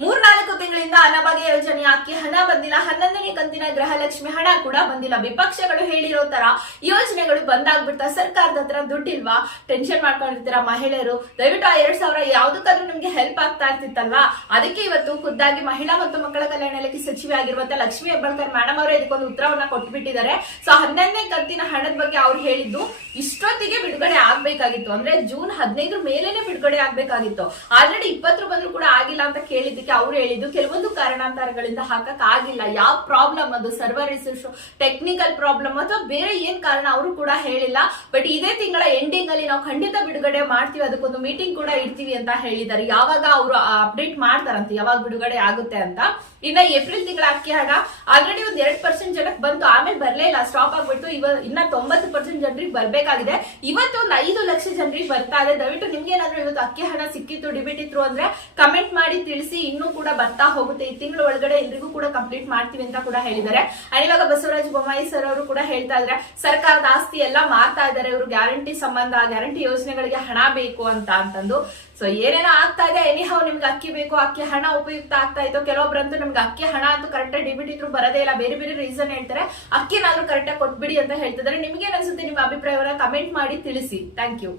ಮೂರ್ನಾಲ್ಕು ತಿಂಗಳಿಂದ ಅನ್ನಭಾಗ್ಯ ಯೋಜನೆ ಅಕ್ಕಿ ಹಣ ಬಂದಿಲ್ಲ ಹನ್ನೊಂದನೇ ಕಂತಿನ ಗೃಹಲಕ್ಷ್ಮಿ ಹಣ ಕೂಡ ಬಂದಿಲ್ಲ. ವಿಪಕ್ಷಗಳು ಹೇಳಿರೋ ತರ ಯೋಜನೆಗಳು ಬಂದಾಗ್ಬಿಡ್ತಾ ಸರ್ಕಾರದ ಹತ್ರ ದುಡ್ಡಿಲ್ವಾ? ಟೆನ್ಷನ್ ಮಾಡ್ಕೊಂಡಿರ್ತೀರಾ ಮಹಿಳೆಯರು? ದಯವಿಟ್ಟು ಆ ಎರಡ್ ಸಾವಿರ ಯಾವ್ದಕ್ಕಾದ್ರೂ ನಮ್ಗೆ ಹೆಲ್ಪ್ ಆಗ್ತಾ ಇರ್ತಿತ್ತಲ್ವಾ? ಅದಕ್ಕೆ ಇವತ್ತು ಖುದ್ದಾಗಿ ಮಹಿಳಾ ಮತ್ತು ಮಕ್ಕಳ ಕಲ್ಯಾಣ ಇಲಾಖೆ ಸಚಿವೆ ಆಗಿರುವಂತ ಲಕ್ಷ್ಮಿ ಹೆಬ್ಬಾಳ್ಕರ್ ಮೇಡಮ್ ಅವರೇ ಇದಕ್ಕೊಂದು ಉತ್ತರವನ್ನ ಕೊಟ್ಬಿಟ್ಟಿದ್ದಾರೆ. ಸೊ ಹನ್ನೊಂದನೇ ಕಂತಿನ ಹಣದ ಬಗ್ಗೆ ಅವ್ರು ಹೇಳಿದ್ದು ಇಷ್ಟೊತ್ತಿಗೆ ಬಿಡುಗಡೆ ಆಗ್ಬೇಕಾಗಿತ್ತು. ಅಂದ್ರೆ ಜೂನ್ ಹದಿನೈದರ ಮೇಲೇನೆ ಬಿಡುಗಡೆ ಆಗ್ಬೇಕಾಗಿತ್ತು. ಆಲ್ರೆಡಿ ಇಪ್ಪತ್ತರ ಬಂದ್ರು ಕೂಡ ಆಗಿಲ್ಲ ಅಂತ ಕೇಳಿದ್ದಕ್ಕೆ ಅವ್ರು ಹೇಳಿದ್ದು. ಕೆಲವೊಂದು ಕಾರಣಾಂತರಗಳಿಂದ ಹಾಕಕ್ ಆಗಿಲ್ಲ. ಯಾವ ಪ್ರಾಬ್ಲಮ್ ಅದು ಸರ್ವರ್ ಇಶ್ಯೂ ಟೆಕ್ನಿಕಲ್ ಪ್ರಾಬ್ಲಮ್ ಅಥವಾ ಬೇರೆ ಏನ್ ಕಾರಣ ಅವರು ಕೂಡ ಹೇಳಿಲ್ಲ. ಬಟ್ ಇದೇ ತಿಂಗಳ ಎಂಡಿಂಗ್ ಅಲ್ಲಿ ನಾವು ಖಂಡಿತ ಬಿಡುಗಡೆ ಮಾಡ್ತೀವಿ, ಅದಕ್ಕೊಂದು ಮೀಟಿಂಗ್ ಕೂಡ ಇಡ್ತೀವಿ ಅಂತ ಹೇಳಿದ್ದಾರೆ. ಯಾವಾಗ ಅವರು ಅಪ್ಡೇಟ್ ಮಾಡ್ತಾರಂತೆ, ಯಾವಾಗ ಬಿಡುಗಡೆ ಆಗುತ್ತೆ ಅಂತ. ಇನ್ನ ಏಪ್ರಿಲ್ ತಿಂಗಳ ಅಕ್ಕಿ ಹಣ ಆಲ್ರೆಡಿ ಒಂದ್ ಎರಡ್ ಪರ್ಸೆಂಟ್ ಜನಕ್ಕೆ ಬಂತು, ಆಮೇಲೆ ಬರ್ಲೇ ಇಲ್ಲ ಸ್ಟಾಪ್ ಆಗ್ಬಿಟ್ಟು ಇವ, ಇನ್ನ ತೊಂಬತ್ತು ಪರ್ಸೆಂಟ್ ಜನರಿಗೆ ಬರ್ಬೇಕಾಗಿದೆ. ಇವತ್ತು ಒಂದು ಐದು ಲಕ್ಷ ಜನರಿಗೆ ಬರ್ತಾ ಇದೆ. ದಯವಿಟ್ಟು ನಿಮ್ಗೆ ಏನಾದ್ರು ಇವತ್ತು ಅಕ್ಕಿ ಹಣ ಸಿಕ್ಕಿತ್ತು ಡಿಬಿಟ್ ಇತ್ತು ಅಂದ್ರೆ ಕಮೆಂಟ್ ಮಾಡಿ ತಿಳಿಸಿ, ಇನ್ನೂ ಕೂಡ ಬರ್ತಾ ಹೋಗುತ್ತೆ. ಈ ತಿಂಗಳ ಒಳಗಡೆ ಎಲ್ರಿಗೂ ಕೂಡ ಕಂಪ್ಲೀಟ್ ಮಾಡ್ತೀವಿ ಅಂತ ಕೂಡ ಹೇಳಿದ್ದಾರೆ. ಅಂಡ್ ಇವಾಗ ಬಸವರಾಜ ಬೊಮ್ಮಾಯಿ ಸರ್ ಅವರು ಕೂಡ ಹೇಳ್ತಾ ಇದ್ರೆ ಸರ್ಕಾರದ ಆಸ್ತಿ ಎಲ್ಲ ಮಾರ್ತಾ ಇದ್ದಾರೆ, ಇವರು ಗ್ಯಾರಂಟಿ ಸಂಬಂಧ, ಗ್ಯಾರಂಟಿ ಯೋಜನೆಗಳಿಗೆ ಹಣ ಬೇಕು ಅಂತ ಅಂತಂದು. ಸೊ ಏನೇನೋ ಆಗ್ತಾ ಇದೆ ಎನಿಹೌ ನಿಮ್ಗೆ ಅಕ್ಕಿ ಬೇಕು, ಅಕ್ಕಿ ಹಣ ಉಪಯುಕ್ತ ಆಗ್ತಾ ಇತ್ತು. ಕೆಲವೊಬ್ಬರಂತೂ ನಮ್ಗೆ ಅಕ್ಕಿ ಹಣ ಅಂತೂ ಕರೆಕ್ಟ್ ಡಿಬಿಟ್ ಇದ್ರು ಬರದೇ ಇಲ್ಲ. ಬೇರೆ ಬೇರೆ ರೀಸನ್ ಹೇಳ್ತಾರೆ. ಅಕ್ಕಿನಾದ್ರೂ ಕರೆಕ್ಟಾಗಿ ಕೊಟ್ಬಿಡಿ ಅಂತ ಹೇಳ್ತಿದ್ದಾರೆ. ನಿಮ್ಗೆ ಅನ್ಸುತ್ತೆ ನಿಮ್ಮ ಅಭಿಪ್ರಾಯವನ್ನ ಕಮೆಂಟ್ ಮಾಡಿ ತಿಳಿಸಿ. Thank you